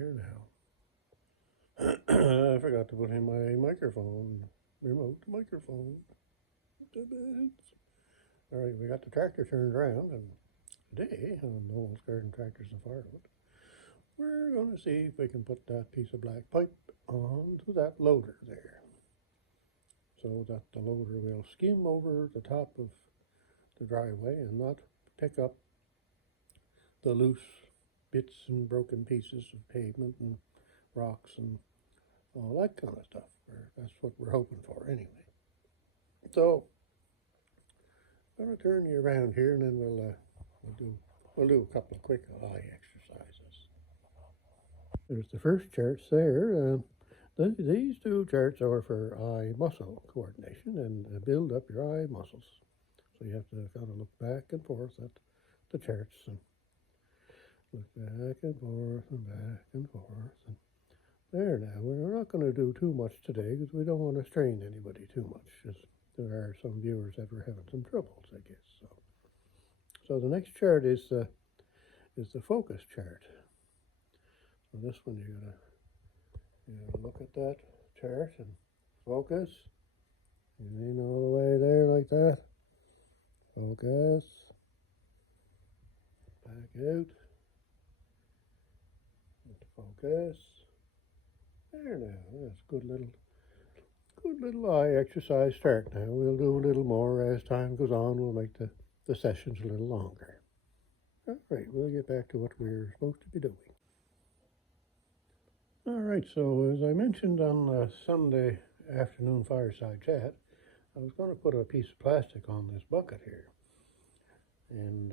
there now. I forgot to put in my microphone, remote microphone. All right, we got the tractor turned around, and today on Noel's Garden Tractors and Firewood, we're going to see if we can put that piece of black pipe onto that loader there, so that the loader will skim over the top of the driveway and not pick up the loose bits and broken pieces of pavement and rocks and all that kind of stuff. That's what we're hoping for anyway. So I'm going to turn you around here, and then we'll do a couple of quick eye exercises. There's the first charts there. These two charts are for eye muscle coordination and build up your eye muscles. So you have to kind of look back and forth at the charts and look back and forth and back and forth. And there now, we're not going to do too much today because we don't want to strain anybody too much. There are some viewers that were having some troubles, I guess. So the next chart is the focus chart. So this one you're gonna look at that chart and focus. You lean all the way there like that. Focus. Back out. Focus. There now. That's good little eye exercise start now. We'll do a little more as time goes on. We'll make the sessions a little longer. All right, we'll get back to what we're supposed to be doing. All right, so as I mentioned on the Sunday afternoon fireside chat, I was going to put a piece of plastic on this bucket here. And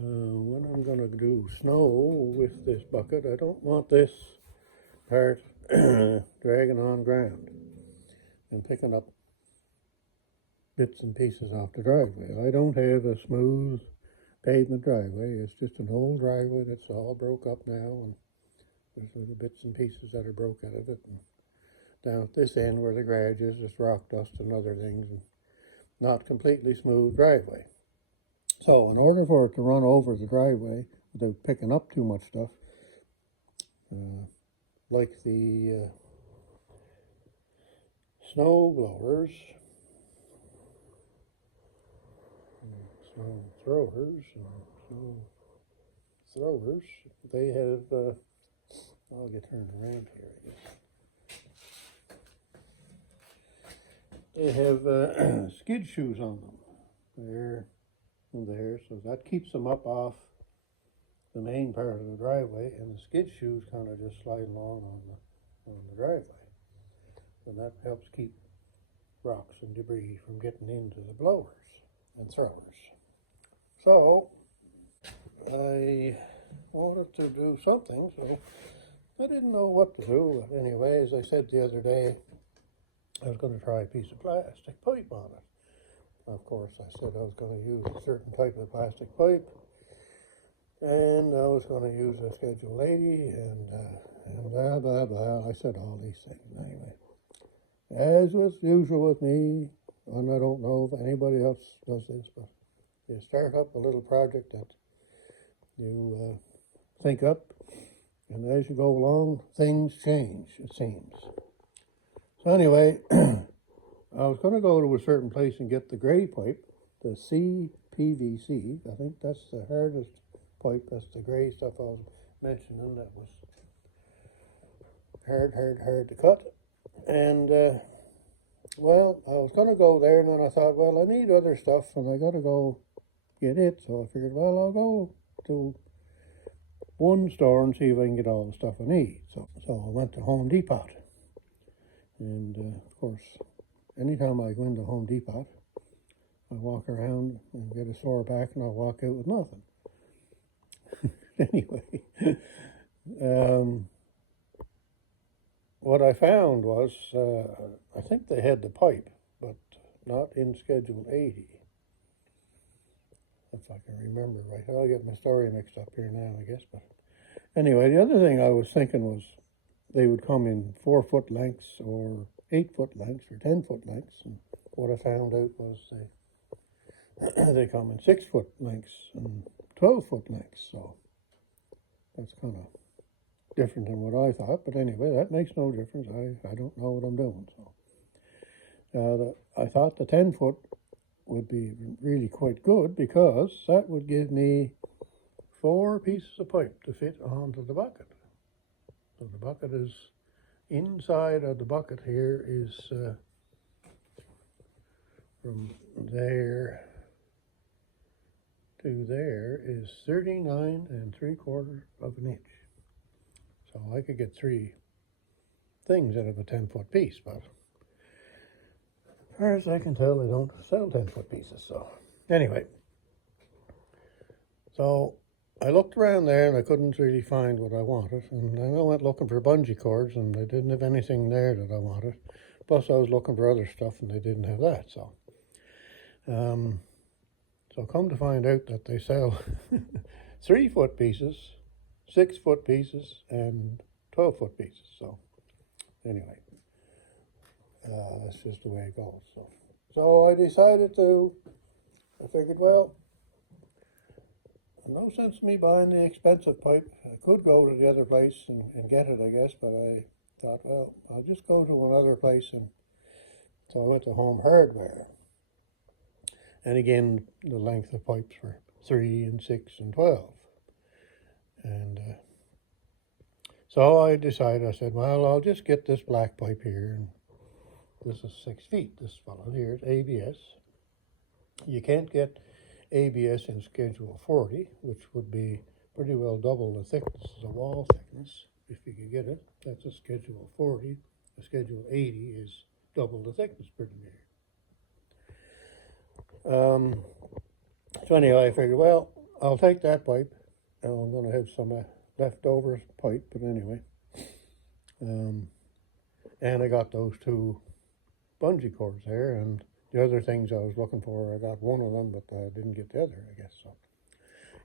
when I'm going to do snow with this bucket, I don't want this part dragging on ground and picking up bits and pieces off the driveway. I don't have a smooth pavement driveway. It's just an old driveway that's all broke up now, and there's little bits and pieces that are broke out of it. And down at this end where the garage is, just rock dust and other things, and not completely smooth driveway. So in order for it to run over the driveway without picking up too much stuff, like the snow blowers, snow throwers, they have, I'll get turned around here, I guess. They have skid shoes on them, there and there, so that keeps them up off the main part of the driveway, and the skid shoes kind of just slide along on the driveway. And that helps keep rocks and debris from getting into the blowers and throwers. So I wanted to do something, so I didn't know what to do. But anyway, as I said the other day, I was going to try a piece of plastic pipe on it. Of course, I said I was going to use a certain type of plastic pipe, and I was going to use a Schedule 80, and blah, blah, blah. I said all these things anyway. As was usual with me, and I don't know if anybody else does this, but you start up a little project that you think up, and as you go along, things change, it seems. So anyway, I was going to go to a certain place and get the gray pipe, the CPVC. I think that's the hardest pipe. That's the gray stuff I was mentioning that was hard to cut. And, well, I was going to go there, and then I thought, well, I need other stuff, and I got to go get it. So I figured, well, I'll go to one store and see if I can get all the stuff I need. So I went to Home Depot. And, of course, anytime I go into Home Depot, I walk around and get a sore back, and I'll walk out with nothing. Anyway, what I found was, I think they had the pipe, but not in Schedule 80. If I can remember right. I'll get my story mixed up here now, I guess. But anyway, the other thing I was thinking was they would come in 4-foot lengths or 8-foot lengths or 10-foot lengths. And what I found out was they come in 6-foot lengths and 12-foot lengths. So That's kind of different than what I thought, but anyway, that makes no difference. I don't know what I'm doing. So I thought the 10-foot would be really quite good, because that would give me 4 pieces of pipe to fit onto the bucket. So the bucket is, inside of the bucket here is from there to there is 39 3/4 of an inch. So I could get 3 things out of a 10-foot piece, but as far as I can tell, they don't sell 10-foot pieces. So anyway, so I looked around there and I couldn't really find what I wanted, and then I went looking for bungee cords and they didn't have anything there that I wanted. Plus I was looking for other stuff and they didn't have that. So so come to find out that they sell 3-foot pieces, 6-foot pieces, and 12-foot pieces. So anyway, that's just the way it goes. So I decided I figured, well, no sense in me buying the expensive pipe. I could go to the other place and get it, I guess, but I thought, well, I'll just go to another place. And so I went to Home Hardware. And again, the length of pipes were 3 and 6 and 12. And so I decided, I said, well, I'll just get this black pipe here. And this is 6 feet. This fellow here is ABS. You can't get ABS in Schedule 40, which would be pretty well double the thickness of the wall thickness, if you could get it. That's a Schedule 40. A Schedule 80 is double the thickness pretty near. So anyway, I figured, well, I'll take that pipe. I'm going to have some leftover pipe, but anyway. And I got those 2 bungee cords there, and the other things I was looking for, I got one of them, but I didn't get the other, I guess. So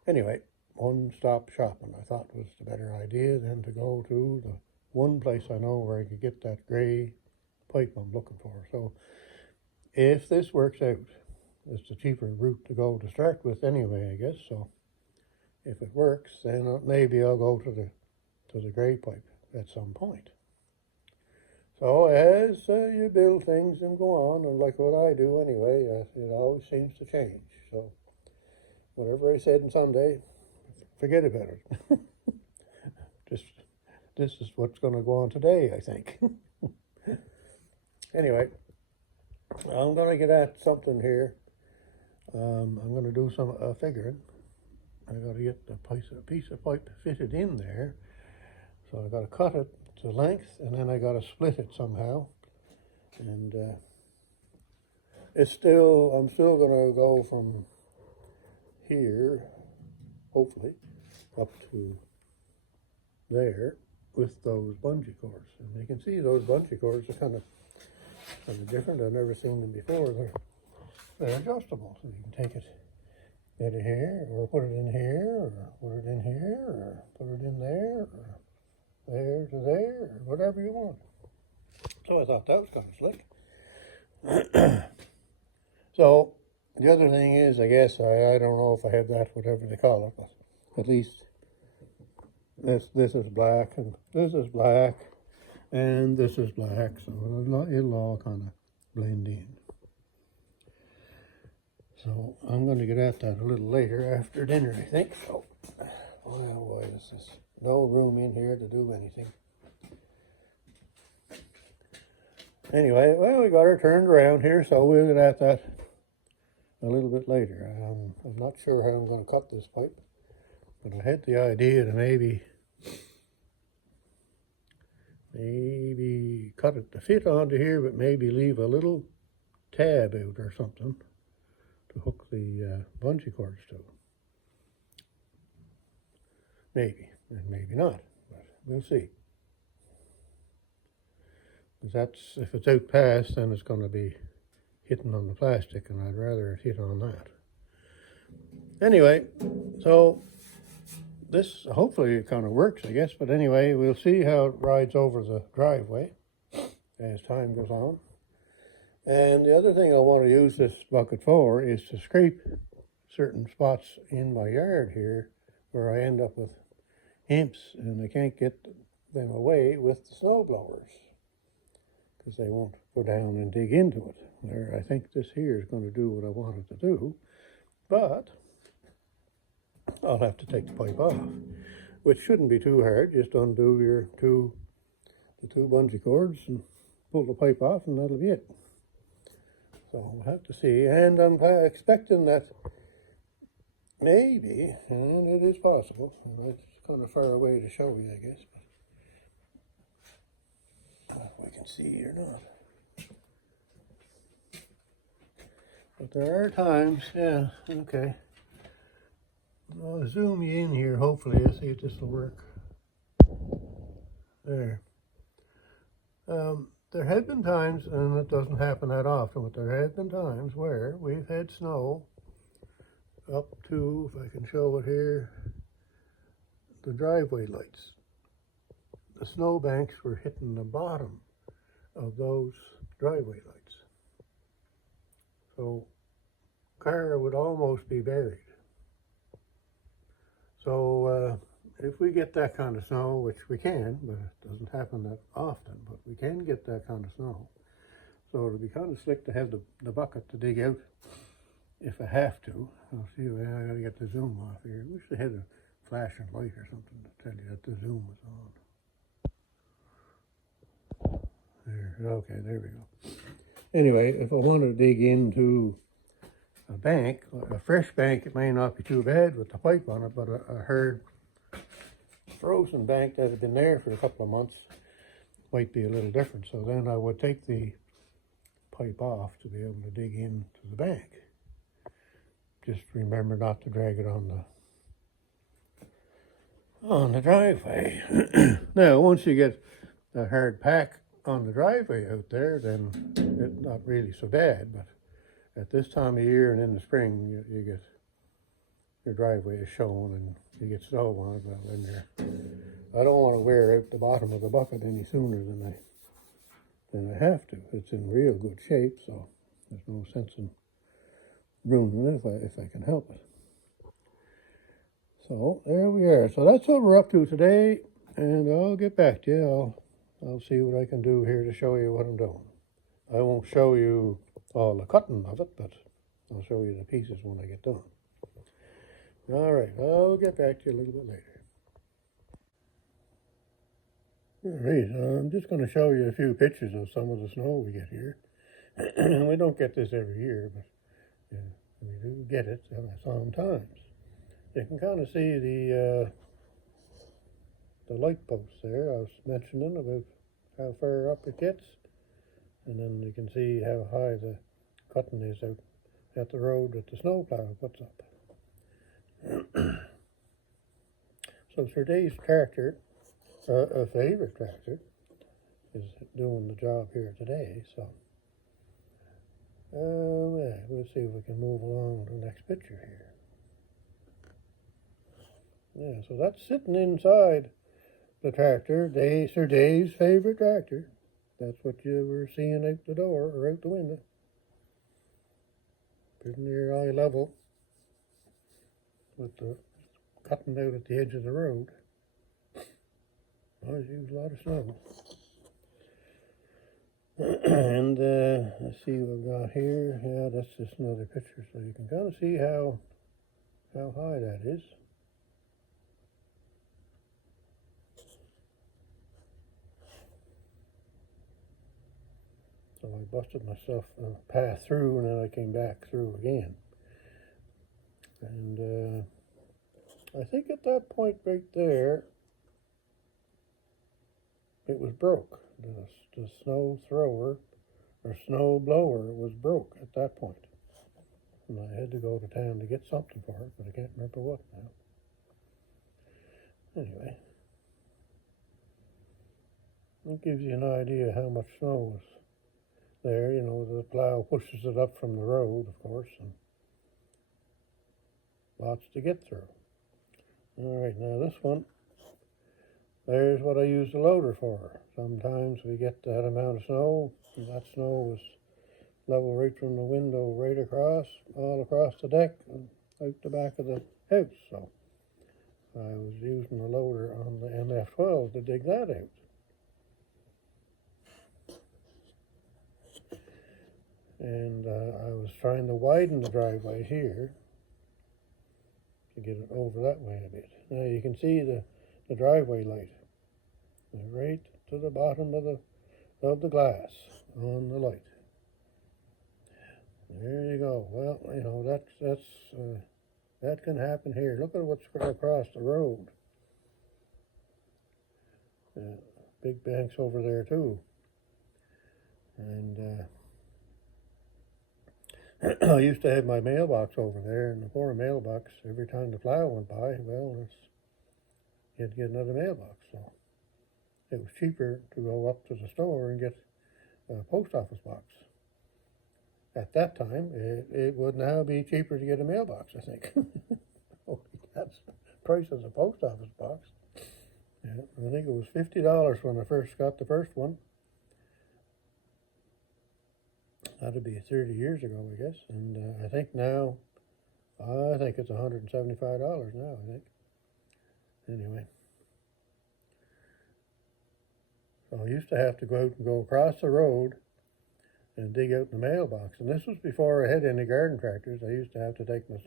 anyway, one-stop shopping, I thought, was the better idea than to go to the one place I know where I could get that gray pipe I'm looking for. So if this works out, it's the cheaper route to go to start with anyway, I guess. So if it works, then maybe I'll go to the gray pipe at some point. So as you build things and go on, and like what I do anyway, it always seems to change. So whatever I said on Sunday, forget about it. This is what's going to go on today, I think. Anyway, I'm going to get at something here. I'm going to do some figuring. I got to get the piece of pipe fitted in there. So I got to cut it to length, and then I got to split it somehow. And I'm still going to go from here, hopefully, up to there with those bungee cords. And you can see those bungee cords are kind of different. I've never seen them before. They're adjustable, so you can take it out of here, or put it in here, or put it in here, or put it in there, or there to there, or whatever you want. So I thought that was kind of slick. So the other thing is, I guess, I don't know if I have that, whatever they call it, but at least this is black, and this is black, and this is black, so it'll all kind of blend in. So I'm going to get at that a little later after dinner, I think. So, boy, oh boy, there's no room in here to do anything. Anyway, well, we got her turned around here, so we'll get at that a little bit later. I'm not sure how I'm going to cut this pipe, but I had the idea to maybe cut it to fit onto here, but maybe leave a little tab out or something to hook the bungee cords to. Maybe, and maybe not, but we'll see. Because if it's out past, then it's going to be hitting on the plastic, and I'd rather it hit on that. Anyway, so this hopefully it kind of works, I guess, but anyway, we'll see how it rides over the driveway as time goes on. And the other thing I want to use this bucket for is to scrape certain spots in my yard here where I end up with imps, and I can't get them away with the snow blowers because they won't go down and dig into it. There, I think this here is going to do what I want it to do, but I'll have to take the pipe off, which shouldn't be too hard. Just undo the two bungee cords and pull the pipe off, and that'll be it. So we'll have to see, and I'm expecting that maybe, and it is possible, and it's kind of far away to show you, I guess, but if we can see it or not. But there are times, yeah, okay. I'll zoom you in here, hopefully. I'll see if this will work. There. There have been times, and it doesn't happen that often, but there have been times where we've had snow up to, if I can show it here, the driveway lights. The snow banks were hitting the bottom of those driveway lights. So, car would almost be buried. So, if we get that kind of snow, which we can, but it doesn't happen that often, but we can get that kind of snow. So it'll be kind of slick to have the bucket to dig out if I have to. I'll see, I gotta get the zoom off here. I wish they had a flashing light or something to tell you that the zoom was on. There, okay, there we go. Anyway, if I wanted to dig into a bank, a fresh bank, it may not be too bad with the pipe on it, but I heard frozen bank that had been there for a couple of months might be a little different. So then I would take the pipe off to be able to dig into the bank. Just remember not to drag it on the driveway. Now, once you get a hard pack on the driveway out there, then it's not really so bad. But at this time of year and in the spring, you get your driveway is shown and you get snow on it. Well, then I don't want to wear out the bottom of the bucket any sooner than I have to. It's in real good shape, so there's no sense in ruining it if I can help it. So there we are. So that's what we're up to today, and I'll get back to you. I'll see what I can do here to show you what I'm doing. I won't show you all the cutting of it, but I'll show you the pieces when I get done. All right, I'll get back to you a little bit later. All right, I'm just going to show you a few pictures of some of the snow we get here. We don't get this every year, but we do get it sometimes. You can kind of see the light posts there I was mentioning about how far up it gets, and then you can see how high the cutting is out at the road that the snowplow puts up. So Sir Dave's tractor, a favorite tractor, is doing the job here today. So yeah, we'll see if we can move along to the next picture here. Yeah, so that's sitting inside the tractor, Sir Dave's favorite tractor. That's what you were seeing out the door or out the window. Pretty near eye level with the cutting out at the edge of the road. Always use a lot of snow. And let's see what we've got here. Yeah, that's just another picture, so you can kind of see how high that is. So I busted myself a path through, and then I came back through again. And I think at that point right there, it was broke. The snow thrower or snow blower was broke at that point. And I had to go to town to get something for it, but I can't remember what now. Anyway, that gives you an idea how much snow was there. You know, the plow pushes it up from the road, of course, and lots to get through. All right, now this one, there's what I use the loader for. Sometimes we get that amount of snow, and that snow was level right from the window all across the deck and out the back of the house. So I was using the loader on the NF12 to dig that out. And I was trying to widen the driveway here to get it over that way a bit. Now you can see the driveway light right to the bottom of the glass on the light. There you go. Well, you know, that can happen here. Look at what's across the road. Big banks over there too. And I used to have my mailbox over there, and before a mailbox, every time the plow went by, well, you had to get another mailbox. So it was cheaper to go up to the store and get a post office box. At that time, it would now be cheaper to get a mailbox, I think. That's the price of the post office box. Yeah, I think it was $50 when I first got the first one. That'd be 30 years ago, I guess. And I think now, I think it's $175 now, I think. Anyway. So I used to have to go out and go across the road and dig out the mailbox. And this was before I had any garden tractors. I used to have to take my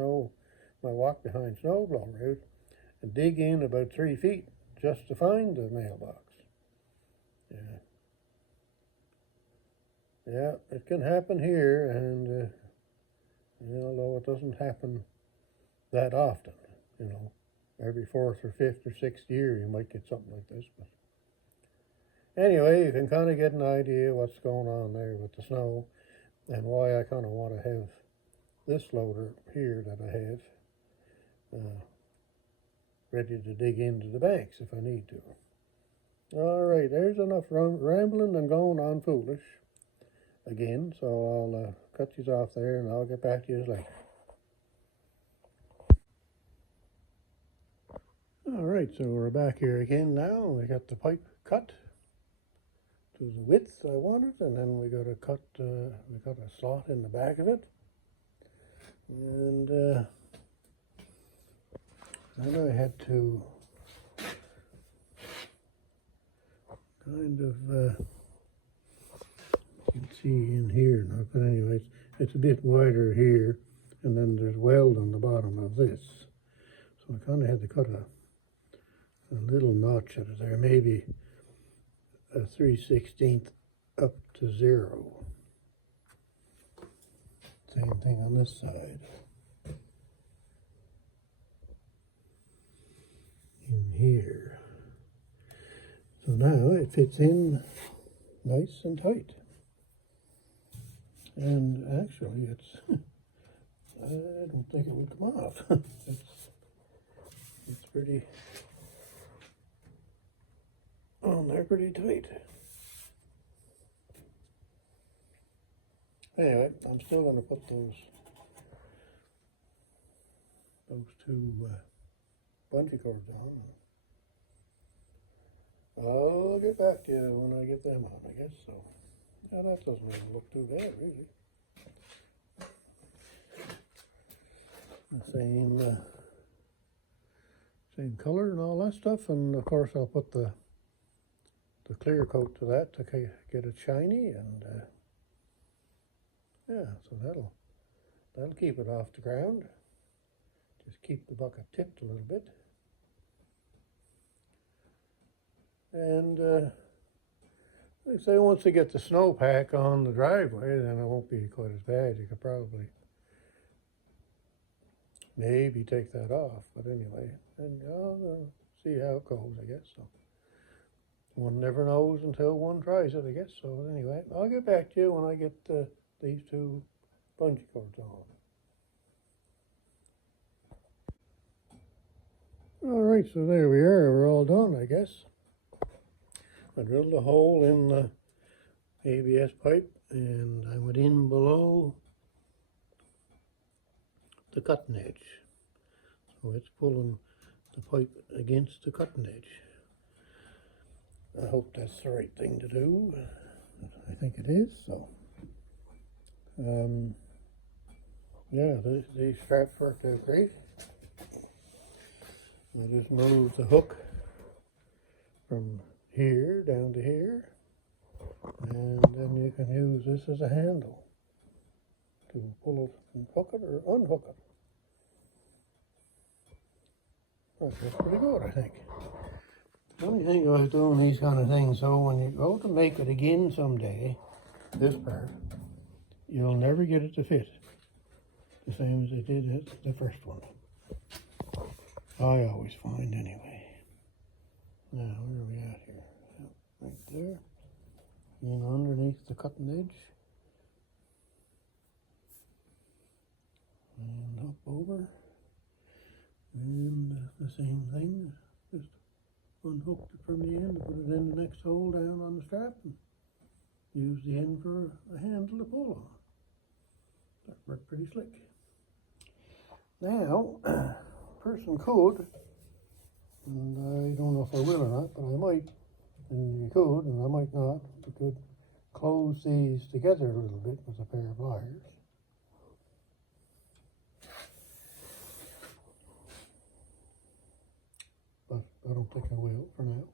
walk behind snowblower out and dig in about 3 feet just to find the mailbox. Yeah. Yeah, it can happen here, and although it doesn't happen that often, you know, every 4th or 5th or 6th year you might get something like this. But anyway, you can kind of get an idea what's going on there with the snow and why I kind of want to have this loader here that I have ready to dig into the banks if I need to. All right, there's enough rambling and going on foolish again, so I'll cut these off there and I'll get back to you later. All right, so we're back here again now. We got the pipe cut to the width I wanted, and then we got to cut, we got a slot in the back of it. And then I had to kind of, you can see in here now, but anyways, it's a bit wider here, and then there's weld on the bottom of this. So I kind of had to cut a little notch out of there, maybe a 3/16 up to 0. Same thing on this side. In here. So now it fits in nice and tight. And actually it's, I don't think it would come off. It's pretty, on there pretty tight. Anyway, I'm still going to put those two bungee cords on. I'll get back to you when I get them on, I guess. So, yeah, that doesn't even look too bad, really. The same color and all that stuff, and of course I'll put the clear coat to that to get it shiny, and yeah, so that'll keep it off the ground. Just keep the bucket tipped a little bit. And like I say, once you get the snowpack on the driveway, then it won't be quite as bad. You could probably maybe take that off, but anyway, and I'll see how it goes, I guess. So one never knows until one tries it, I guess. So anyway, I'll get back to you when I get these two bungee cords on. All right, so there we are. We're all done, I guess. I drilled a hole in the ABS pipe, and I went in below the cutting edge. So it's pulling the pipe against the cutting edge. I hope that's the right thing to do. I think it is. So, yeah, these straps worked out great. I just move the hook from here down to here, and then you can use this as a handle to pull it and hook it or unhook it. That's pretty good, I think. The only thing I was doing these kind of things, so when you go to make it again someday, this part, you'll never get it to fit the same as it did at the first one. I always find anyway. Now, where are we at here? Right there. In underneath the cutting edge. And up over. And the same thing. Just unhooked it from the end, put it in the next hole down on the strap, and use the end for a handle to pull on. That worked pretty slick. Now, a person could, and I don't know if I will or not, but I might, and you could, and I might not, you could close these together a little bit with a pair of pliers. But I don't think I will for now.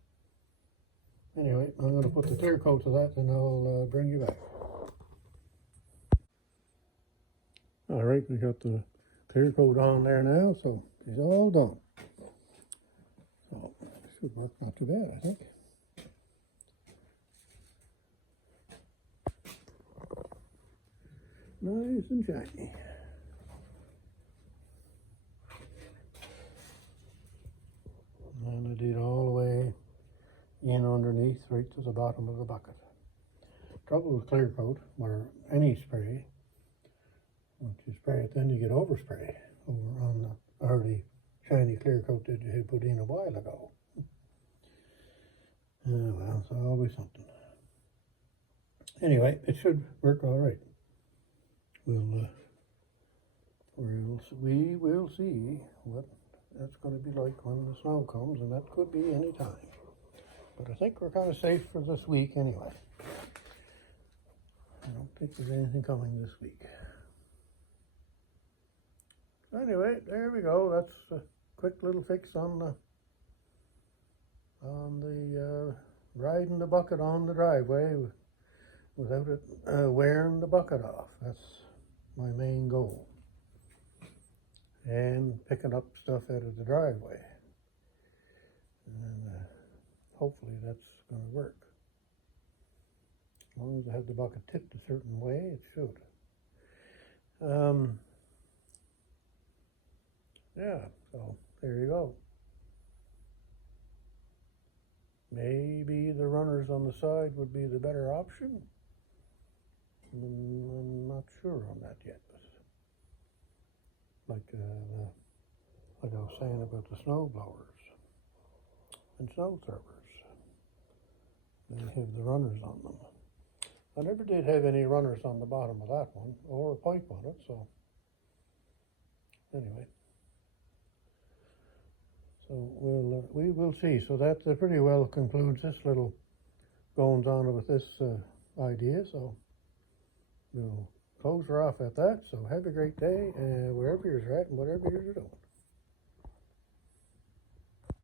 Anyway, I'm going to put the clear coat to that, and I'll bring you back. All right, we got the clear coat on there now, so it's all done. So it should work not too bad, I think. Nice and shiny. And I did all the way in underneath right to the bottom of the bucket. Trouble with clear coat, or any spray, once you spray it, then you get overspray over on the already shiny clear coat that you had put in a while ago. Well, it's always something. Anyway, it should work all right. We will see what that's going to be like when the snow comes, and that could be any time. But I think we're kind of safe for this week anyway. I don't think there's anything coming this week. Anyway, there we go. That's a quick little fix on the riding the bucket on the driveway without it wearing the bucket off. That's my main goal. And picking up stuff out of the driveway. And hopefully that's going to work. As long as I have the bucket tipped a certain way, it should. Yeah, so there you go. Maybe the runners on the side would be the better option. I'm not sure on that yet. Like I was saying about the snow blowers and snow throwers. They have the runners on them. I never did have any runners on the bottom of that one, or a pipe on it, so anyway. So we will see. So that pretty well concludes this little goings on with this idea. So we'll close her off at that. So have a great day, wherever you're at and whatever you're doing.